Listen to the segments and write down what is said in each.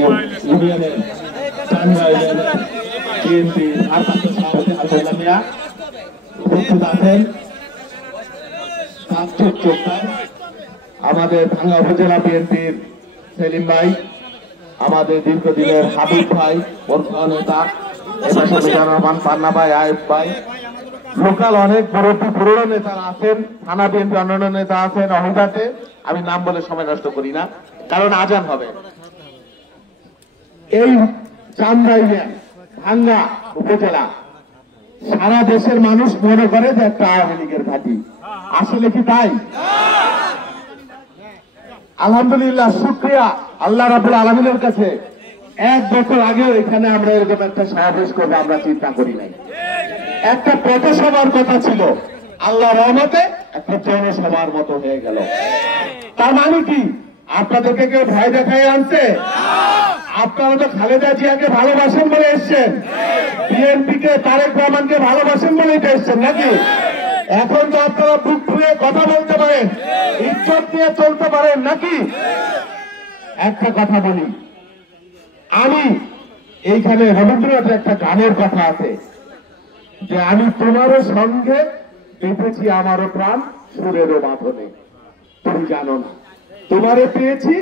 ইউনিয়নের চান্দা ইউনিয়নের বিএনপি ভারপ্রাপ্ত সভাপতি আব্দুল্লাহ মিয়া উপস্থিত আছেন, আমাদের ভাঙ্গা উপজেলা বিএনপির সেলিম ভাই, আমাদের দীর্ঘদিনের হাবিব ভাই বর্তমান নেতা, রহমান পান্না ভাই, আয়েব ভাই, লোকাল অনেক পুরনো নেতারা আছেন, থানা বিএনপি অন্যান্য নেতা আছেন অহিদাতে। আমি নাম বলে সময় নষ্ট করি না, কারণ আজান হবে। এই চান্দাইয়া ভাঙ্গা উপজেলা সারা দেশের মানুষ মনে করে যে একটা আওয়ামী লীগের ঘাঁটি, আসলে কি তাই? আলহামদুলিল্লাহ, শুকরিয়া আল্লাহ রাব্বুল আলামিনের কাছে। 1 বছর আগেও এখানে আমরা এরকম একটা সমাবেশ করবো আমরা চিন্তা করি নাই। একটা পথসভার কথা ছিল, আল্লাহ রহমতে একটা জনসভার মতো হয়ে গেল। তার মানে কি আপনাদেরকে কেউ ভয় দেখায় আনছে? আপনারা তো খালেদা জিয়াকে ভালোবাসেন বলে এসছেন, বিএনপিকে তারেক রহমানকে ভালোবাসেন বলে এসছেন নাকি? এখন তো আপনারা বুক ফুলে কথা বলতে পারেন, ইজ্জত নিয়ে চলতে পারেন নাকি? একটা কথা বলি, আমি এইখানে রবীন্দ্রনাথের একটা গানের কথা আছে যে আমি তোমারও সঙ্গে বেঁধেছি আমারও প্রাণ সুরেরও বাঁধনে, তুমি জানো না তোমারে পেয়েছি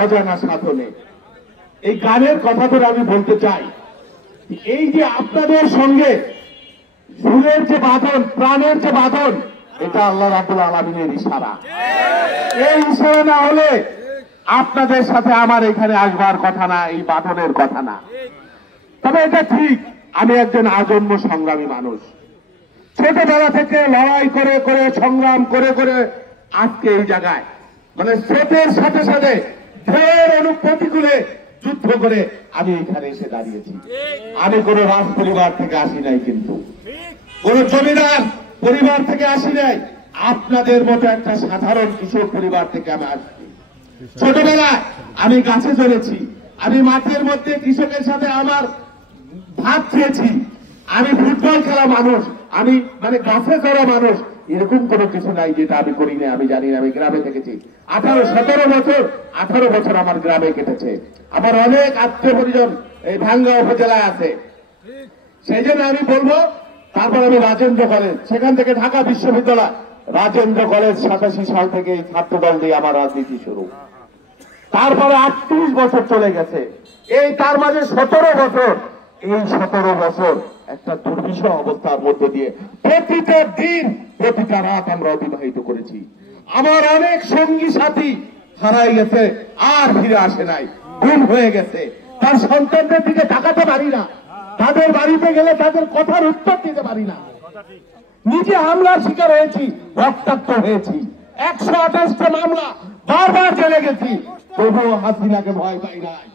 অজানা সাধনে। এই গানের কথা ধরে আমি বলতে চাই, এই যে আপনাদের সঙ্গে সুরের যে বাঁধন, প্রাণের যে বাঁধন, এটা আল্লাহ রাব্বুল আলামিনের ইশারা। এই ইশারা না হলে আপনাদের সাথে আমার এখানে আসবার কথা না, এই বাঁধনের কথা না। তবে এটা ঠিক, আমি একজন আজন্ম সংগ্রামী মানুষ, ছোটবেলা থেকে লড়াই করে করে সংগ্রাম করে করে আজকে এই জায়গায়, মানে স্রোতের সাথে সাথে ঢের অনুপ্রতিকূলে যুদ্ধ করে আমি এখানে এসে দাঁড়িয়েছি। আমি কোন রাজ পরিবার থেকে আসি নাই, কিন্তু কোন জমিদার পরিবার থেকে আসি নাই, আপনাদের মতো একটা সাধারণ কৃষক পরিবার থেকে আমি আসছি। ছোটবেলায় আমি গাছে চড়েছি, আমি মাঠের মধ্যে কৃষকের সাথে আমার ভাত খেয়েছি, আমি ফুটবল খেলা মানুষ, আমি মানে গাছে চড়া মানুষ। এরকম কোনো কিছু নাই যেটা আমি করি না, আমি জানি না। আমি গ্রামে থেকেছি 18 বছর আমার গ্রামে কেটেছে। আমার অনেক আত্মীয় পরিজন এই ভাঙ্গা উপজেলায় আছে। সেই জন্য আমি বলবো, তারপর আমি রাজেন্দ্র কলেজ, সেখান থেকে ঢাকা বিশ্ববিদ্যালয়, রাজেন্দ্র কলেজ 87 সাল থেকে ছাত্রদল দিয়ে আমার রাজনীতি শুরু। তারপরে 38 বছর চলে গেছে, এই তার মাঝে 17 বছর, এই 17 বছর একটা দুর্বিষহ অবস্থার মধ্যে দিয়ে প্রতিটা দিন প্রতিটা রাত আমরা অতিবাহিত করেছি। আমার অনেক সঙ্গী সাথী হারাই গেছে, আর ফিরে আসে নাই, গুম হয়ে গেছে। তার সন্তানদের দিকে তাকাতে পারি না, তাদের বাড়িতে গেলে তাদের কথার উত্তর দিতে পারি না। নিজে হামলার শিকার হয়েছি, রক্তাক্ত হয়েছি, 128টা মামলা, বারবার জেলে গেছি, তবুও হাসিনাকে ভয় পাই নাই।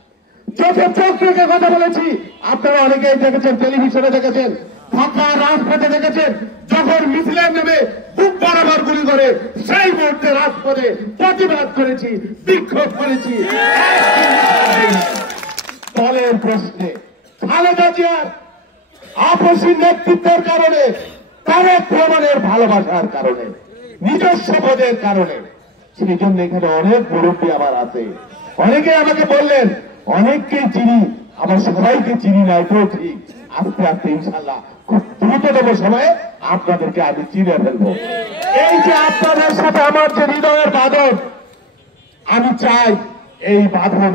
চোখে চোখ রেখে কথা বলেছি। আপনারা অনেকেই দেখেছেন, টেলিভিশনে দেখেছেন, ফাঁকা রাজপথে দেখেছেন, যখন মিছিলের নেমে বুক বরাবর গুলি করে সেই মুহূর্তে রাজপথে প্রতিবাদ করেছি, বিক্ষোভ করেছি। দলের প্রশ্নে খালেদা জিয়ার আপসী নেতৃত্বের কারণে, তারেক রহমানের ভালোবাসার কারণে, নিজস্ব বোধের কারণে, সেই জন্য এখানে অনেক মুরব্বী আবার আছে। অনেকে আমাকে বললেন, অনেককে চিনি, আমার সবাইকে চিনি না, এটাও ঠিক। আস্তে আস্তে ইনশাল্লাহ খুব দ্রুততম সময়ে আপনাদেরকে আমি চিনে ফেলবো। এই যে আপনাদের সাথে আমার যে হৃদয়ের বাঁধন, আমি চাই এই বাঁধন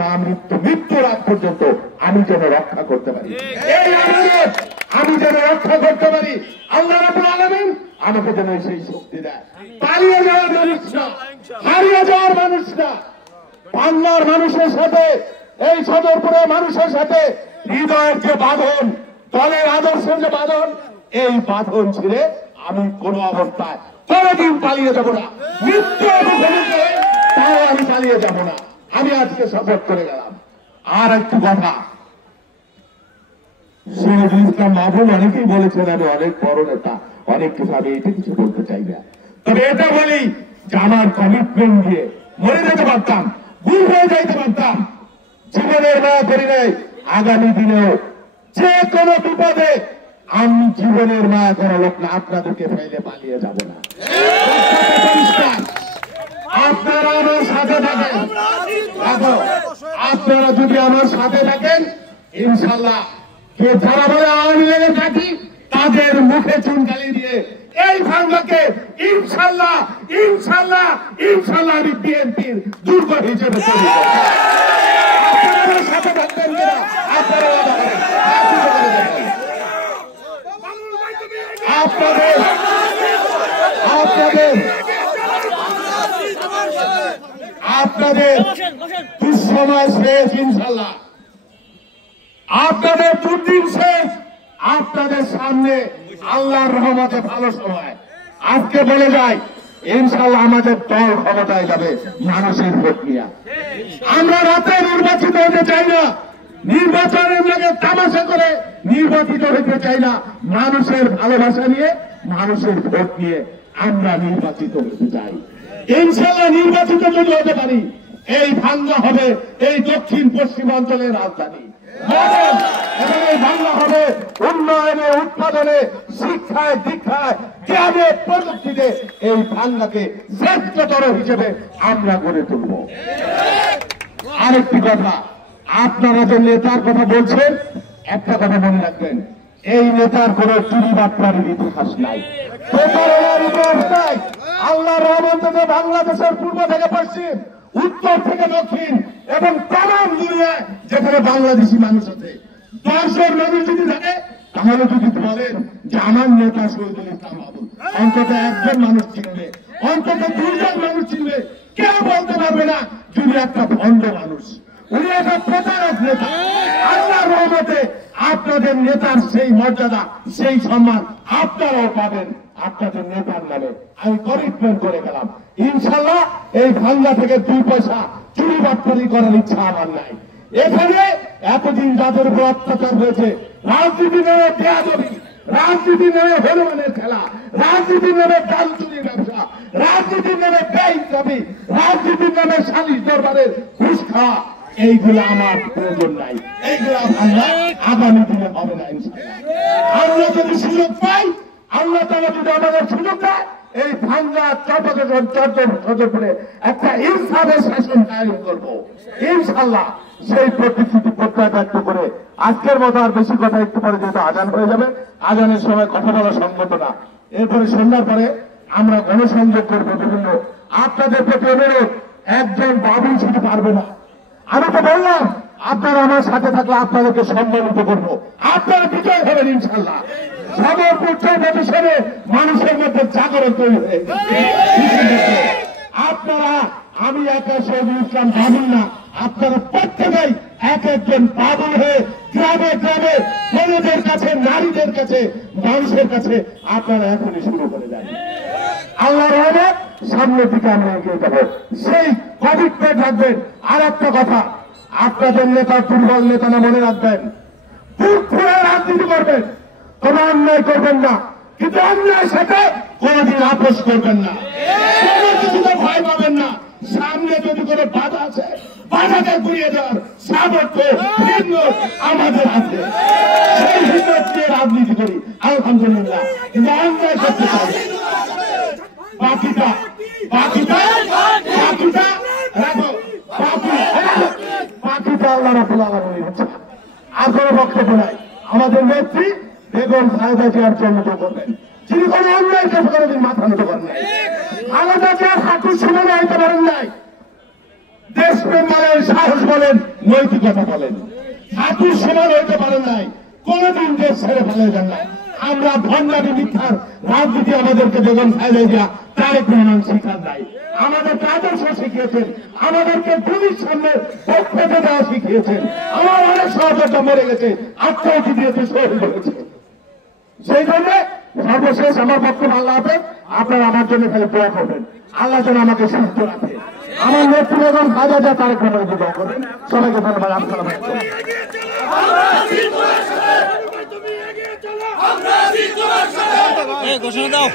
মৃত্যুর আগ পর্যন্ত আমি যেন রক্ষা করতে পারি, এই আমানত আমি যেন রক্ষা করতে পারি। আল্লাহ রাব্বুল আলামিন আমাকে যেন সেই শক্তি দেয়। পালিয়ে যাওয়ার মানুষ না, হারিয়ে যাওয়ার মানুষ না, বাংলার মানুষের সাথে, এই সদরপুরের মানুষের সাথে হৃদয়ের যে বাঁধন, দলের আদর্শের যে বাঁধন, এই বাঁধন ছিঁড়ে আমি কোন অবস্থায় কোনদিন পালিয়ে যাব না। মৃত্যু মুখোমুখি তাও আমি পালিয়ে যাব না। আমি আজকে শপথ করে গেলাম। আর একটু কথা, সিরাজুল ইসলাম মাহবুব অনেকেই বলেছেন আমি অনেক বড় নেতা, অনেক কিছু, আমি এটা কিছু বলতে চাই না। তবে এটা বলি যে আমার কমিটমেন্ট দিয়ে মরে যেতে পারতাম, ভুল হয়ে যাইতে পারতাম, জীবনের মায়া করি নাই। আগামী দিনেও যে কোনো বিপদে আমি জীবনের মায়া করা লোক না, আপনাদেরকে ফেলে পালিয়ে যাব না। আপনারা আমার সাথে থাকেন। আপনারা যদি আমার সাথে থাকেন ইনশাল্লাহ, কে যারা বলে আওয়ামী লীগের ঘাঁটি তাদের মুখে চুনকালি দিয়ে এই ভাঙ্গাকে ইনশাল্লাহ ইনশাল্লাহ ইনশাল্লাহ আমি বিএনপির দুর্গ হিসেবে তৈরি করব। আপনারা সাথে থাকবেন কিনা আপনারা আপনাদের আপনাদের আপনাদের দুঃসময় শেষ ইনশাল্লাহ, আপনাদের দুর্দিন শেষ, আপনাদের সামনে আল্লাহর রহমতে ভালো সময়। আজকে বলে যায় ইনশাল্লাহ আমাদের দল ক্ষমতায় যাবে মানুষের ভোট নিয়ে। আমরা রাতে নির্বাচিত হতে চাই না, নির্বাচনের নাকি তামাশা করে নির্বাচিত হতে চাই না, মানুষের ভালোবাসা নিয়ে মানুষের ভোট নিয়ে আমরা নির্বাচিত হতে চাই। ইনশাল্লাহ নির্বাচিত যদি হতে পারি এই ভাঙ্গা হবে এই দক্ষিণ পশ্চিমাঞ্চলের রাজধানী এবং এই ভাঙ্গা হবে উন্নয়নে, উৎপাদনে, শিক্ষায়, দীক্ষায়, জ্ঞানে, প্রযুক্তিতে এই ভাঙ্গাকে শ্রেষ্ঠতর হিসেবে আমরা গড়ে তুলব। আরেকটি কথা, আপনারা যে নেতার কথা বলছেন একটা কথা মনে রাখবেন, এই নেতার কোন চুরি বাটপাড়ির ইতিহাস নাই, প্রতারণার ইতিহাস নাই। আল্লাহর রহমতে বাংলাদেশের পূর্ব থেকে পশ্চিম, উত্তর থেকে দক্ষিণ এবং তাম দুনিয়ায় যেখানে বাংলাদেশি মানুষ আছে 10 মানুষ যদি থাকে তাহলে যদি বলেন যে আমার নেতা শহীদুল ইসলাম বাবু, অন্তত একজন মানুষ চিনবে, অন্তত 2 জন মানুষ চিনবে। কেউ বলতে পারবে না যদি একটা ভণ্ড মানুষ, উনি একটা প্রতারক নেতা। আল্লাহর রহমতে আপনাদের নেতার সেই মর্যাদা, সেই সম্মান আপনারাও পাবেন আপনাদের নেতার নামে। আমি কমিটমেন্ট করে গেলাম ইনশাল্লাহ এই ভাঙ্গা থেকে 2 পয়সা চুরি বাটপারি করার ইচ্ছা আমার নাই। এখানে এতদিন যাদের উপর অত্যাচার হয়েছে, রাজনীতি নামে বেয়াদবি, রাজনীতি নামে হনুমানের খেলা, রাজনীতির নামে ডাল চুরির ব্যবসা, রাজনীতির নামে বেইনসাফি, রাজনীতির নামে সালিশ দরবারের ঘুষ খাওয়া, এইগুলো আমার প্রয়োজন নাই, এইগুলো আমরা আগামী দিনে হবে না ইনশাআল্লাহ। আমরা যদি সুযোগ পাই, আল্লাহ তাআলা যদি আমাদের সুযোগ দেয়, এই ভাঙ্গা চট্টগ্রামে একটা ইনসাফের শাসন কায়েম করবো ইনশাআল্লাহ। সেই প্রতিশ্রুতি প্রত্যয় ব্যক্ত করে আজকের মতো আর বেশি কথা, একটু পরে যেহেতু আজান হয়ে যাবে, আজানের সময় কথা বলা সম্ভব না। এরপরে সন্ধ্যার পরে আমরা গণসংযোগ করবো বিভিন্ন। আপনাদের প্রতি অনুরোধ, একজন বাবু শুধু পারবে না। আমি তো বললাম আপনারা আমার সাথে থাকলে আপনাদেরকে সম্মানিত করবো, আপনারা বিজয় হবেন ইনশাল্লাহ। সমর্পণে মানুষের মধ্যে জাগরণ তৈরি হয়ে আপনারা, আমি একা শহীদুল ইসলাম বাবুল না, আপনারা প্রত্যেকেই এক একজন বাবুল হয়ে গ্রামে গ্রামে ছেলেদের কাছে, নারীদের কাছে, মানুষের কাছে আপনারা এখনই শুরু করে যান। আল্লাহর রহমত সামনের দিকে আমরা এগিয়ে যাবো, সেই কমিটমেন্ট রাখবেন। আর একটা কথা, আপনাদের নেতা দুর্বল নেতা না, মনে রাখবেন, বুক ফুলে রাজনীতি করবেন, কোন অন্যায় করবেন না, কিন্তু অন্যায়ের সাথে কোনদিন আপোষ করবেন না, কোনো কিছুতে ভয় পাবেন না। সামনে যদি কোনো বাধা আছে, বাধাকে ঘুরিয়ে দেওয়ার সামর্থ্য আমাদের আছে, সেই হিসাব দিয়ে রাজনীতি করি আলহামদুলিল্লাহ। কিন্তু অন্যায় করতে চাই, বাকিটা বাকিটা বাকিটা রাখো, বাকিটা আল্লাহ রাব্বুল আলামিন হচ্ছে। আর কোনো বক্তব্য নাই। আমাদের নেত্রী বেগম খালেদা জিয়ার জন্য করবেন, যিনি কোনো অন্যায় কাজ কোনোদিন মাথা নত করেন নাই। খালেদা জিয়ার হাঁটু সমানে হইতে পারেন নাই, দেশপ্রেম বলেন, সাহস বলেন, নৈতিকতা বলেন, হাঁটুর সমান হইতে পারেন নাই, কোনদিন দেশ ছেড়ে ফেলে যান নাই। আমরা ভণ্ডামি মিথ্যার রাজনীতি আমাদেরকে বেগম খালেদা জিয়া তারেক রহমান শিখান নাই, আমাদেরকে আদর্শ শিখিয়েছেন, আমাদেরকে পুলিশ সামনে বক্তব্য দেওয়া শিখিয়েছেন। আমার অনেক সহযোগিতা মরে গেছে, আত্মহত্যা দিয়েছে, শহীদ হয়েছে। সেই জন্য সর্বশেষ আমার বক্তব্য, আল্লাহ হাফেজ। আপনারা আমার জন্য খালি দোয়া করবেন, আল্লাহ যেন আমাকে সুস্থ রাখে। আমার নেত্রী বেগম খালেদা জিয়া তারেক রহমানকে দোয়া করবেন। সবাইকে ধন্যবাদ। আসসালামু আলাইকুম। ঘোষণা দাও।